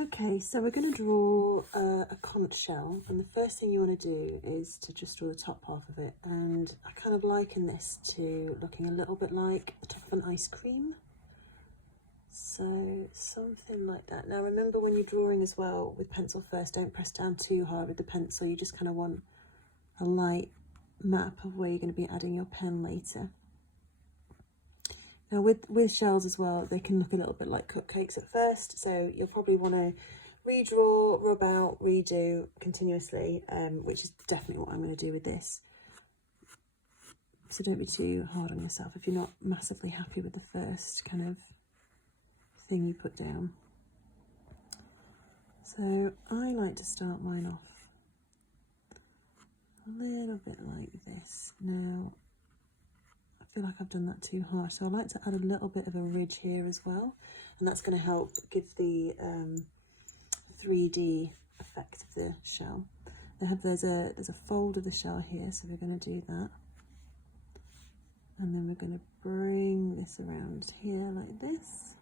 Okay, so we're going to draw a conch shell, and the first thing you want to do is to just draw the top half of it, and I kind of liken this to looking a little bit like the top of an ice cream. So something like that. Now remember, when you're drawing as well with pencil first, don't press down too hard with the pencil. You just kind of want a light map of where you're going to be adding your pen later. Now with shells as well, they can look a little bit like cupcakes at first, so you'll probably want to redraw, rub out, redo continuously, which is definitely what I'm going to do with this. So don't be too hard on yourself if you're not massively happy with the first kind of thing you put down. So I like to start mine off a little bit like this. Now I feel like I've done that too harsh, so I like to add a little bit of a ridge here as well, and that's going to help give the 3D effect of the shell. There's a fold of the shell here, so we're going to do that, and then we're going to bring this around here like this.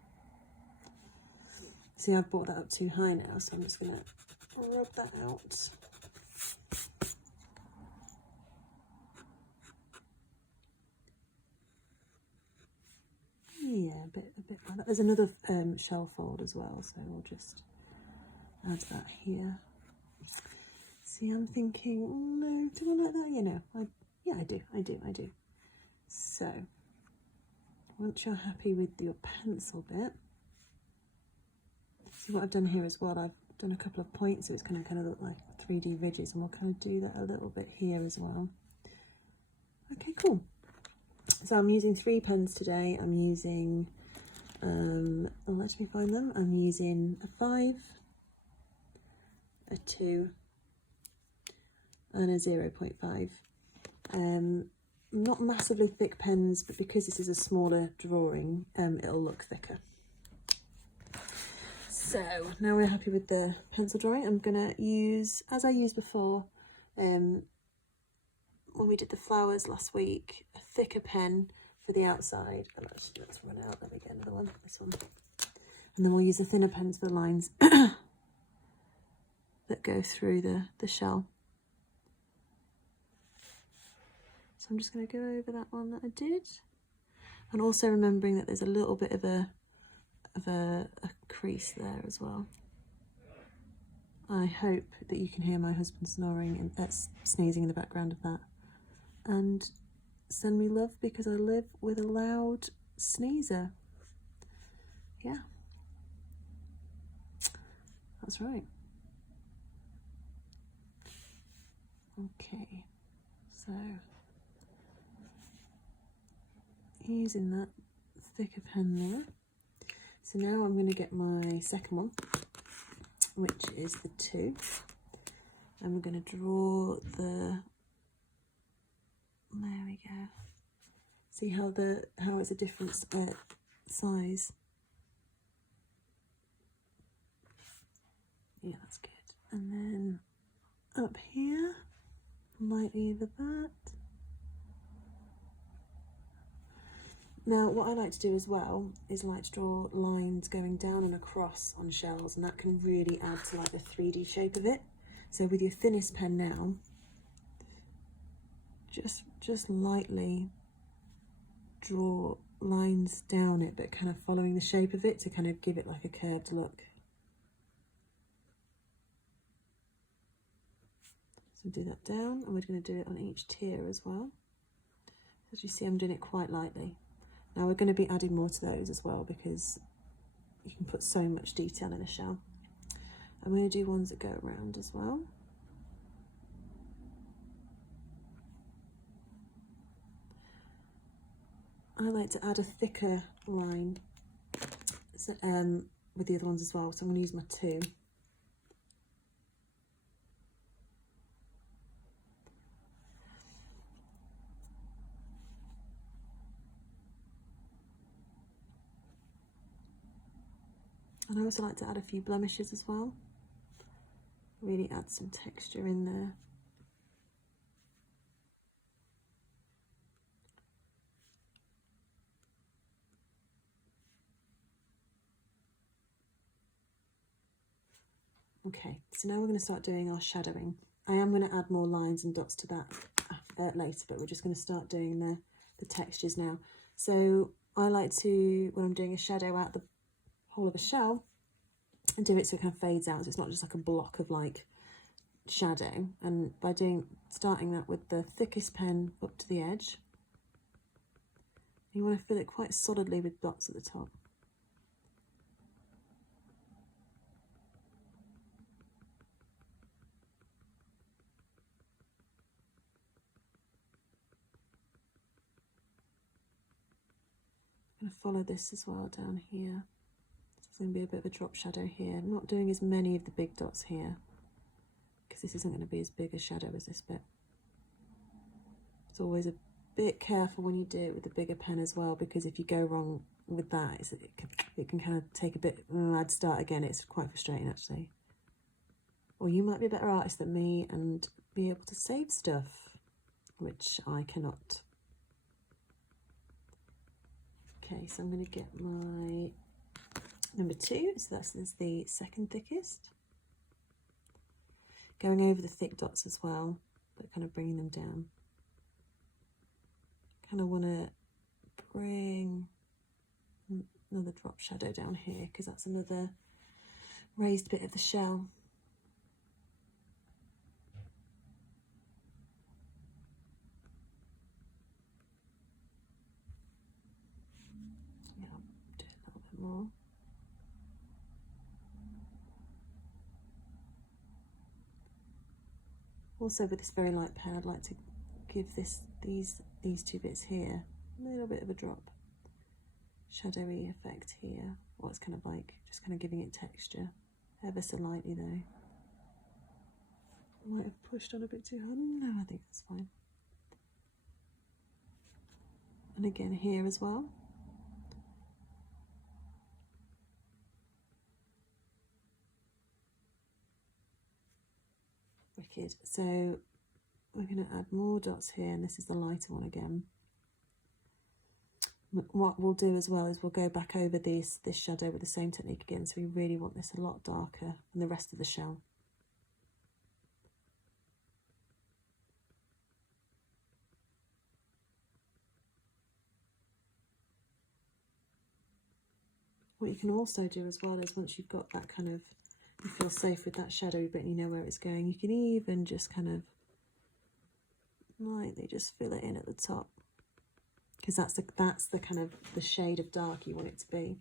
See, I've brought that up too high now, so I'm just going to rub that out. Yeah, a bit like that. There's another shell fold as well, so we'll just add that here. See, I'm thinking, oh no, do I like that? You know, yeah, I do. So, once you're happy with your pencil bit, see what I've done here as well. I've done a couple of points, so it's going to kind of look like 3D ridges, and we'll kind of do that a little bit here as well. Okay, cool. So I'm using 3 pens today. I'm using, let me find them. I'm using a 5, a 2, and a 0.5. Not massively thick pens, but because this is a smaller drawing, it'll look thicker. So now we're happy with the pencil drawing. I'm going to use, as I used before, when we did the flowers last week, a thicker pen for the outside. And let's run out. Let me get another one, this one. And then we'll use the thinner pens for the lines that go through the shell. So I'm just going to go over that one that I did. And also remembering that there's a little bit of a crease there as well. I hope that you can hear my husband snoring and sneezing in the background of that. And send me love, because I live with a loud sneezer. Yeah, that's right. Okay, so using that thicker pen there. So now I'm going to get my second one, which is the 2, and we're going to draw the, there we go. See how it's a different size. Yeah, that's good. And then up here, lightly over that. Now, what I like to do as well is like to draw lines going down and across on shells, and that can really add to like the 3D shape of it. So with your thinnest pen now, just lightly draw lines down it, but kind of following the shape of it to kind of give it like a curved look. So do that down, and we're going to do it on each tier as well. As you see, I'm doing it quite lightly. Now we're going to be adding more to those as well, because you can put so much detail in a shell. I'm going to do ones that go around as well. I like to add a thicker line with the other ones as well, so I'm going to use my 2. And I also like to add a few blemishes as well. Really add some texture in there. Okay, so now we're going to start doing our shadowing. I am going to add more lines and dots to that later, but we're just going to start doing the textures now. So I like to, when I'm doing a shadow out the whole of a shell, and do it so it kind of fades out, so it's not just like a block of like shadow. And by starting that with the thickest pen up to the edge, you want to fill it quite solidly with dots at the top. I'm going to follow this as well down here. So there's going to be a bit of a drop shadow here. I'm not doing as many of the big dots here because this isn't going to be as big a shadow as this bit. It's always a bit careful when you do it with the bigger pen as well, because if you go wrong with that, it can kind of take a bit, I'd start again. It's quite frustrating actually. Or you might be a better artist than me and be able to save stuff, which I cannot. Okay, so I'm going to get my number 2, so that's the second thickest. Going over the thick dots as well, but kind of bringing them down. Kind of want to bring another drop shadow down here because that's another raised bit of the shell. Yeah, I'll do a little bit more. Also with this very light pen, I'd like to give these two bits here a little bit of a drop. Shadowy effect here. Well, it's kind of like just kind of giving it texture, ever so lightly though. I might have pushed on a bit too hard. No, I think that's fine. And again here as well. Wicked. So we're going to add more dots here, and this is the lighter one again. What we'll do as well is we'll go back over this shadow with the same technique again, so we really want this a lot darker than the rest of the shell. What you can also do as well is once you've got that kind of, you feel safe with that shadow but you know where it's going, you can even just kind of lightly just fill it in at the top, because that's the kind of the shade of dark you want it to be.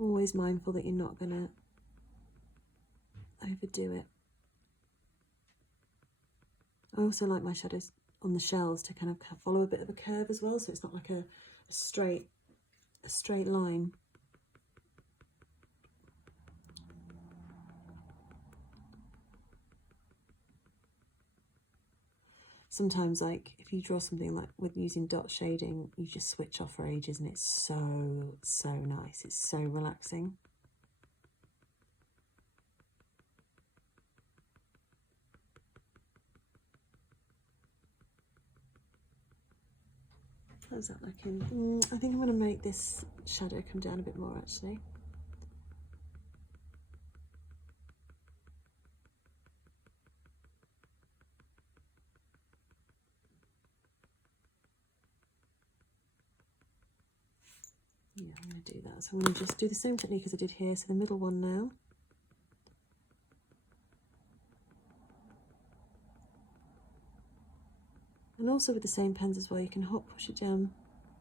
Always mindful that you're not going to overdo it. I also like my shadows on the shells to kind of follow a bit of a curve as well, so it's not like a straight line. Sometimes, like if you draw something like with using dot shading, you just switch off for ages and it's so nice. It's so relaxing. How's that looking? I think I'm going to make this shadow come down a bit more actually. Yeah, I'm going to do that. So I'm going to just do the same technique as I did here. So the middle one now. And also with the same pens as well, you can hot push it down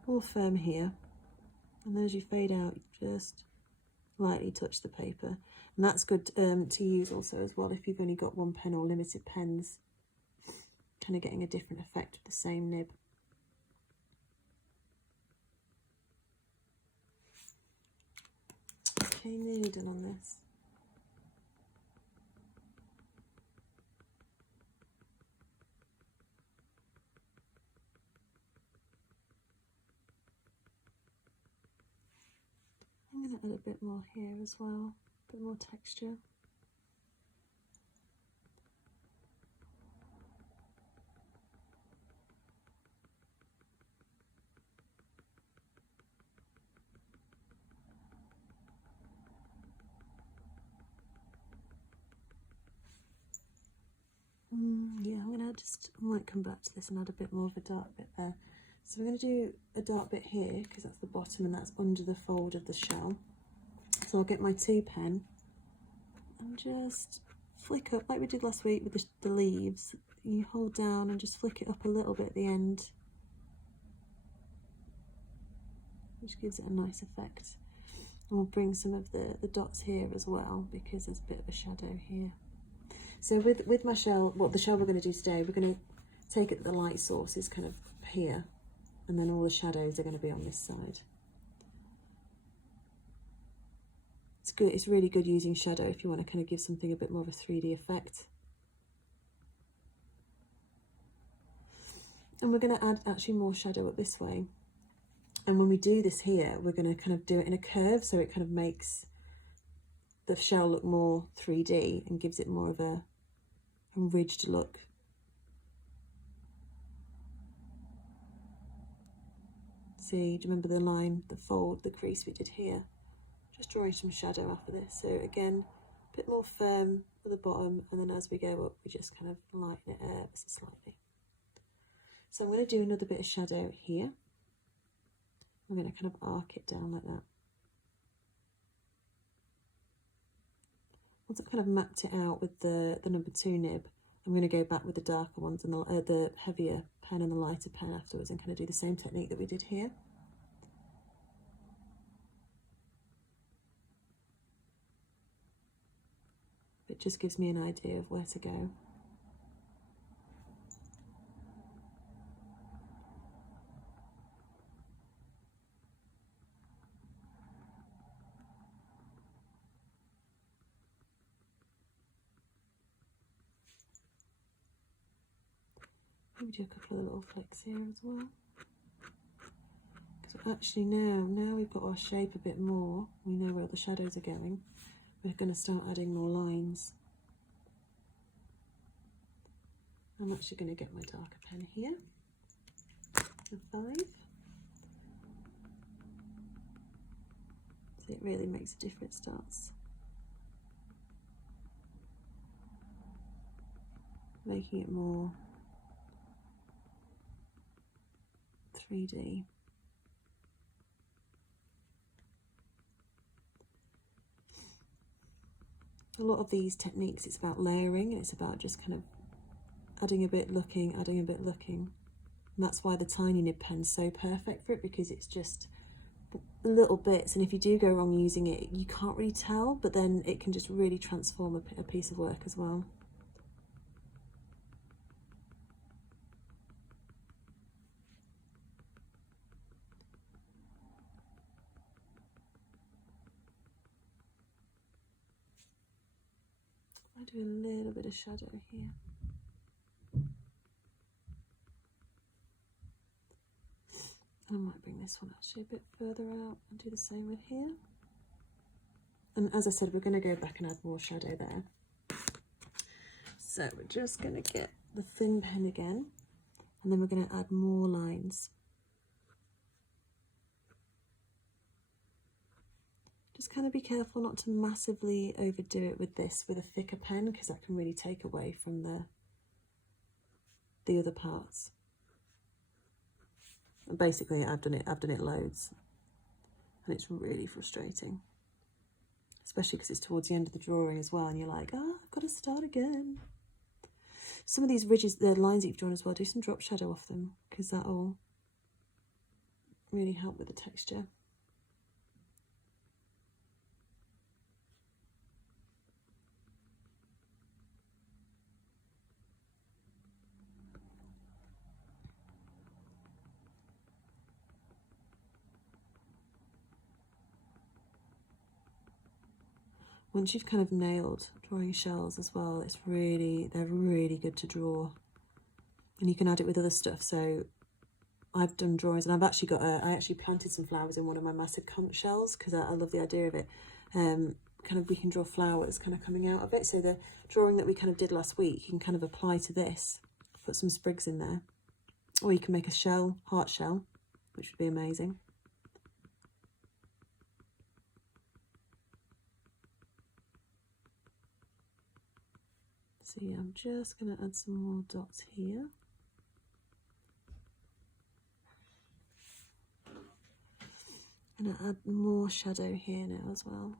more firm here. And as you fade out, you just lightly touch the paper. And that's good to use also as well if you've only got one pen or limited pens. Kind of getting a different effect with the same nib. Okay, nearly done on this. going to add a bit more here as well, a bit more texture. Yeah, I'm going to I might come back to this and add a bit more of a dark bit there. So we're going to do a dark bit here because that's the bottom and that's under the fold of the shell. So I'll get my 2 pen and just flick up like we did last week with the leaves. You hold down and just flick it up a little bit at the end, which gives it a nice effect. And we'll bring some of the dots here as well because there's a bit of a shadow here. So with my shell, the shell we're going to do today, we're going to take it, the light source is kind of here, and then all the shadows are going to be on this side. It's good, it's really good using shadow if you want to kind of give something a bit more of a 3D effect. And we're going to add actually more shadow up this way. And when we do this here, we're going to kind of do it in a curve, so it kind of makes the shell look more 3D and gives it more of a ridged look. See, do you remember the line, the fold, the crease we did here? Just drawing some shadow off of this. So again, a bit more firm at the bottom, and then as we go up, we just kind of lighten it ever so slightly. So I'm going to do another bit of shadow here. I'm going to kind of arc it down like that. Once I've kind of mapped it out with the number 2 nib, I'm going to go back with the darker ones and the heavier pen and the lighter pen afterwards and kind of do the same technique that we did here. It just gives me an idea of where to go. Maybe do a couple of little flicks here as well. Because actually now we've got our shape a bit more, we know where the shadows are going, we're going to start adding more lines. I'm actually going to get my darker pen here, a 5. So it really makes a difference, starts making it more 3D. A lot of these techniques, it's about layering, and it's about just kind of adding a bit, looking, adding a bit, looking. And that's why the tiny nib pen's so perfect for it, because it's just little bits, and if you do go wrong using it, you can't really tell, but then it can just really transform a piece of work as well. I do a little bit of shadow here. I might bring this one actually a bit further out and do the same with here. And as I said, we're going to go back and add more shadow there. So we're just going to get the thin pen again, and then we're going to add more lines. Just kind of be careful not to massively overdo it with this, with a thicker pen, because that can really take away from the other parts. And basically, I've done it loads, and it's really frustrating, especially because it's towards the end of the drawing as well, and you're like, oh, I've got to start again. Some of these ridges, the lines that you've drawn as well, do some drop shadow off them, because that'll really help with the texture. Once you've kind of nailed drawing shells as well, they're really good to draw. And you can add it with other stuff. So I've done drawings, and I've actually got I actually planted some flowers in one of my massive conch shells because I love the idea of it. Kind of we can draw flowers kind of coming out of it. So the drawing that we kind of did last week, you can kind of apply to this, put some sprigs in there, or you can make a shell, heart shell, which would be amazing. So yeah, I'm just going to add some more dots here. I'm going to add more shadow here now as well.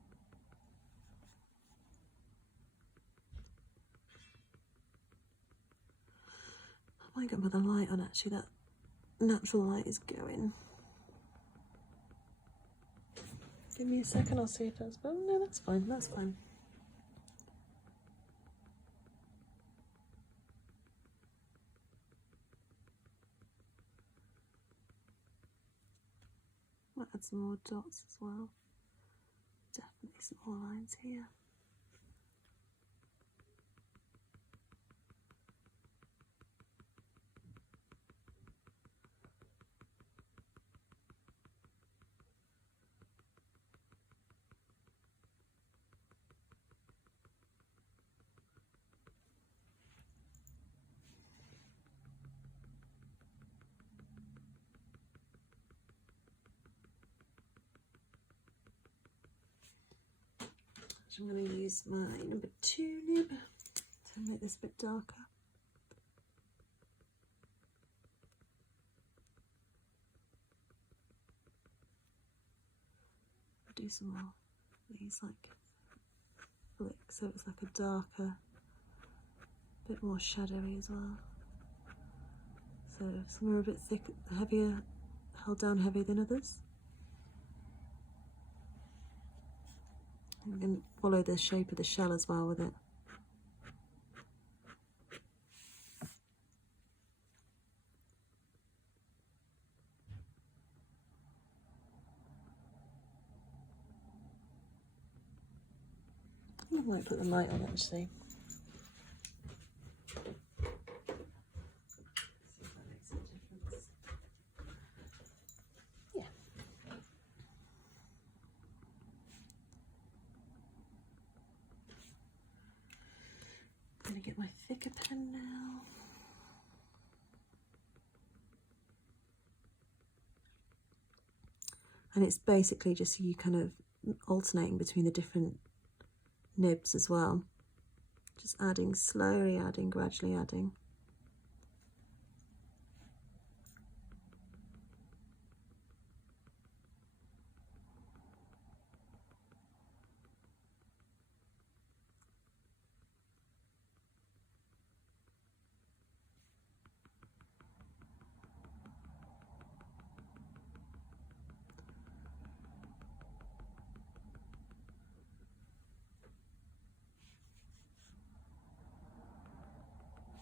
I might go with the light on, actually, that natural light is going. Give me a second, I'll see if that's, oh no, that's fine, that's fine. Might add some more dots as well. Definitely some more lines here. I'm going to use my number 2 nib to make this a bit darker. I'll do some more of these like flicks, so it's like a darker, bit more shadowy as well. So some are a bit thick, heavier, held down heavier than others. I'm going to follow the shape of the shell as well with it. I might put the light on actually. Yeah. I'm going to get my thicker pen now. And it's basically just you kind of alternating between the different nibs as well. Just adding, slowly adding, gradually adding.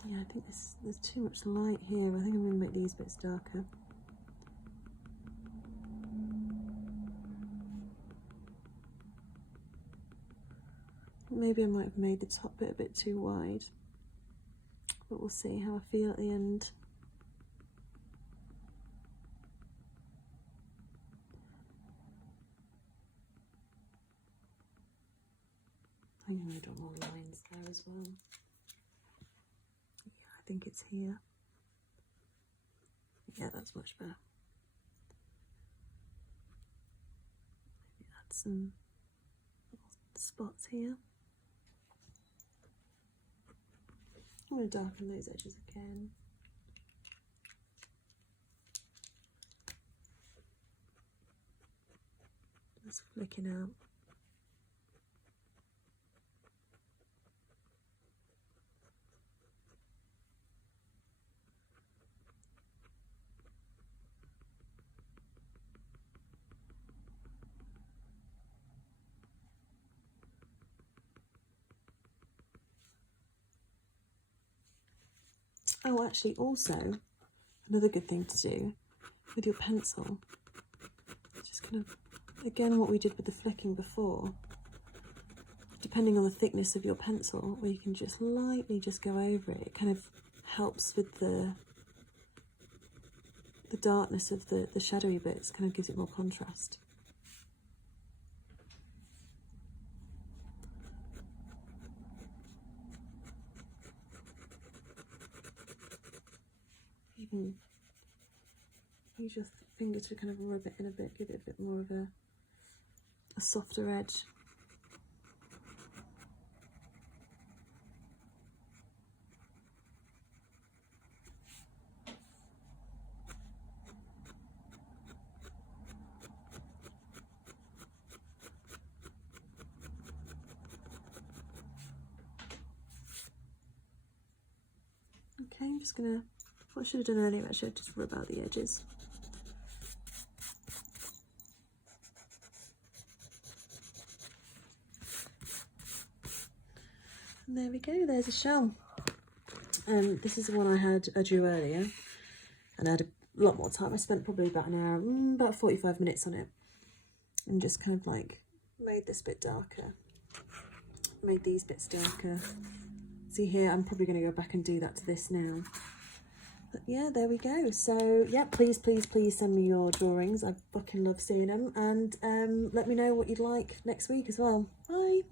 Yeah, I think there's too much light here. I think I'm going to make these bits darker. Maybe I might have made the top bit a bit too wide, but we'll see how I feel at the end. I think I might draw more lines there as well. I think it's here. Yeah, that's much better. Maybe add some little spots here. I'm going to darken those edges again. Just flicking out. Oh, actually, also, another good thing to do with your pencil, just kind of, again, what we did with the flicking before, depending on the thickness of your pencil, or you can just lightly just go over it. It kind of helps with the the darkness of the shadowy bits kind of gives it more contrast. You can use your finger to kind of rub it in a bit, give it a bit more of a softer edge. Okay, I'm just gonna, what I should have done earlier, I should have just rub out the edges. And there we go, there's a shell. This is the one I drew earlier, and I had a lot more time. I spent probably about an hour, about 45 minutes on it, and just kind of like made this bit darker, made these bits darker. See here, I'm probably going to go back and do that to this now. But yeah, there we go. So yeah, please send me your drawings. I fucking love seeing them, and let me know what you'd like next week as well. Bye.